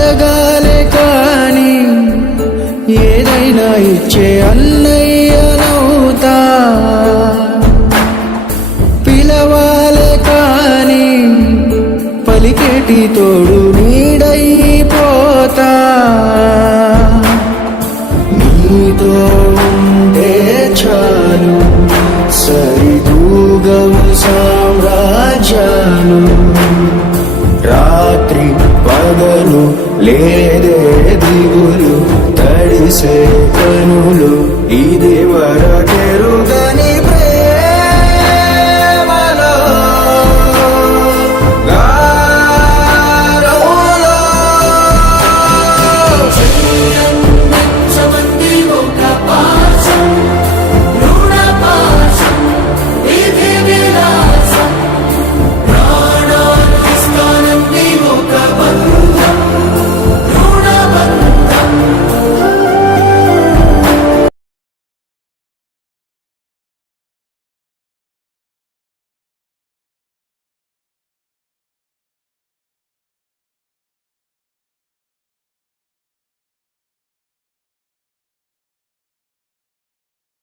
అడగాలే కాని ఏదైనా ఇచ్చే అన్నయ్యనవుతా, పిలవాలే కాని పలికేటి తోడు నీడైపోతా. నీతో ఉంటే చాలు సరిదూగవు సామ్రాజ్యాలు, రాత్రి పగలు లేదే దిగులు, తడిసే కనులు ఇది వరకెరుగని